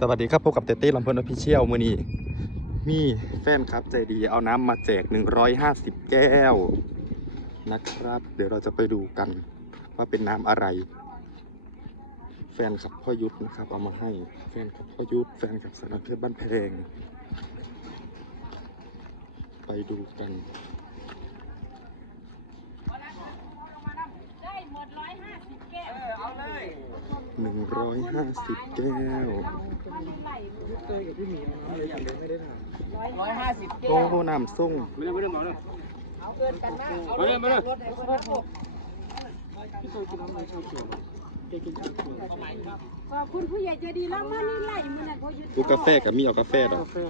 สวัสดีครับพบกับเตตี้ลำเพลินอภิเชียลมือนี้มีแฟนครับใจดีเอาน้ำมาแจก 150 แก้ว นะครับ เดี๋ยวเราจะไปดูกันว่าเป็นน้ำอะไร แฟนขับพ่อยุทธนะครับ เอามาให้แฟนขับพ่อยุทธแฟนขับสารเพชรบ้านแพงไปดูกัน ได้หมดร้อยห้าสิบแก้ว 150แก้วร้อยห้าสิบแก้โอ้วโหน้ำส่งไม่ได้ไม่ได้หมอเลยเอาเกินกันมากมาเลยมาเลยขอบคุณผู้ใหญ่ใจดีแล้วมานี่ไล่มือนั่นพอหยุดดูกาแฟกับมีเอากาแฟเหรอเพิ่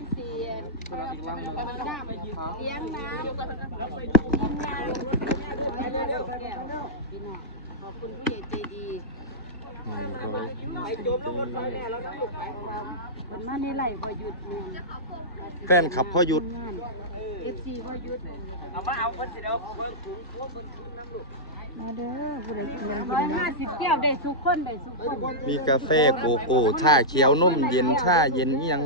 นเสียนน้ำเลี้ยงน้ำกินน้ำ ร้อยห้าสิบแก้วพี่น้องขอบคุณผู้ใหญ่ใจดีมันมาในไล่พอหยุดเนี่ยแฟนขับพ่อยุทธเอฟซีพอหยุดเอามาเอาคนเดียวมาเด้อผู้ใดกินร้อยห้าสิบแก้วได้สุกคนได้สุกคนมีกาแฟโกโก้ชาเขียวนมเย็นชาเย็นอิหยัง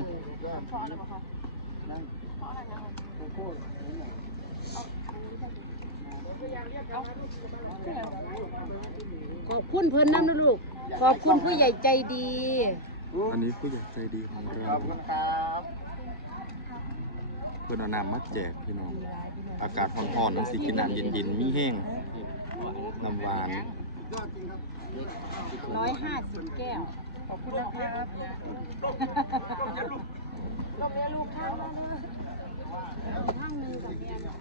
ขอบคุณเพิ่นน้ำนะลูก ขอบคุณผู้ใหญ่ใจดี อันนี้ผู้ใหญ่ใจดีของเราเพื่อนเอาน้ำมาแจกพี่น้อง อากาศร้อนๆนั่นสิกินน้ำเย็นๆมีแห้งน้ำหวานร้อยห้าสิบแก้ว ขอบคุณนะครับก็แม่ลูกข้า งแล้วนะข้างหนึ่งกับเมียน่ะ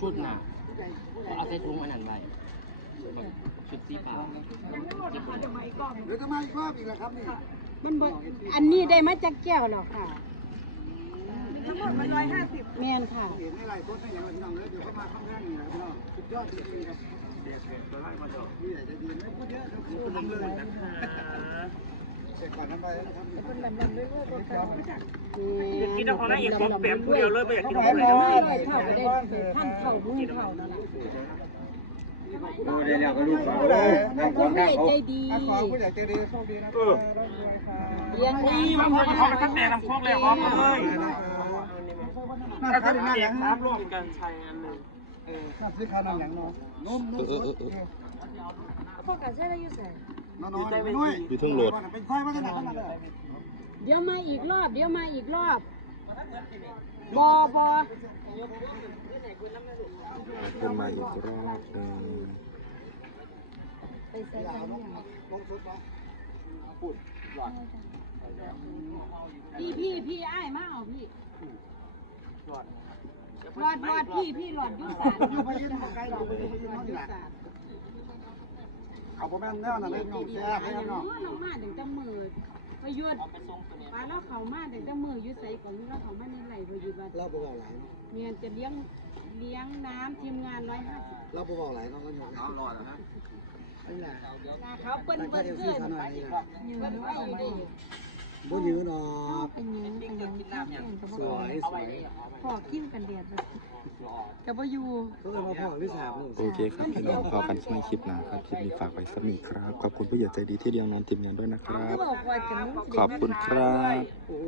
ชุดน่ะเอาใส่ถุงอันนั้นไว้ชุดสีฟ้ามันบ่อันนี้ได้มาจากแก้วแล้วค่ะทั้งหมดมันร้อยห้าสิบเมียนค่ะเห็นให้ไล่ต้นให้อย่างไรพี่น้องเลยเดี๋ยวเขามาข้างข้างนี่นะพี่น้องสุดยอดจริงๆครับนี่แหละจะดีไม่พูดเยอะ เดี๋ยวพูดทำเลยเสร็จก่อนทำไปแล้วนะครับอยากกินเอาของนั้นอยากกินแบบผู้เดียวเลยไม่อยากกินของไหนได้เท่าไม่ได้ท่านเท่ามือเท่านั่นแหละดูได้แล้วก็รู้ฟังขอบคุณผู้ใหญ่ใจดีขอผู้ใหญ่ใจดีโชคดีนะเลี้ยงนี่น้ำมันคนเขาไปตั้งแต่ลำโพงเลยพร้อมเลยน่าถ้าจะเป็นน่าเสีอยย่างงสามร่วมกันใช้อันหนึ่งเออน่าซื้อข้าวน้ำอย่างน้องนุ่มนุ่ม เออเออเออพ่อกับใช่ได้ยุ่ใส่น้องน้อยไม่น้อยอยู่เทั้งโหลด เป็นไฟมาขนาดนั้นเลยเดี๋ยวมาอีกรอบ เดี๋ยวมาอีกรอบบอบอคนมาอีกรอบหนึงไปใส่กันเนี่ยลงสุดเนาะพูดหลอดพี่พี่พี่ไอ้ายมาเอาพี่หลอดหลอดหลอดพี่พี่หลอดยุสานอยู่ไปยืนใกล้อยู่ไปยืนไปยืนน้องที่ไหน เอาผมแม่นแน่นอนเลยน้องแซ่บให้น้องน้องมาถึงจะมือประยุทธ์ปลาแล้วเขามาถึงจะมือยุใส่ก่อนแล้วเขามาในไหลประยุทธ์ว่าเราบ่บอกหลายเนาะเมียนจะเลี้ยงเลี้ยงน้ำทีมงานร้อยห้าสิบเราบ่บอกหลายเนาะก็อยู่เอารอดนะนี่แหละเขาเป็นเปิ้นเกินยืนไว้อยู่ดิ บ่ยืนเนาะเป็นยังเป็นยังกินน้ำยังสวยสวยพอกินกันเดียดแบบกับว่าอยู่ก็เลยมาพ่อที่สามลูกโอเคครับพี่น้องพอกันในคลิปหนะครับ คลิปนี้ฝากไว้สักนิดครับ ขอบคุณผู้ใหญ่ใจดีที่เลี้ยงน้องทีมงานด้วยนะครับบอกว่าจะนุ่งขอบคุณครับ โอ้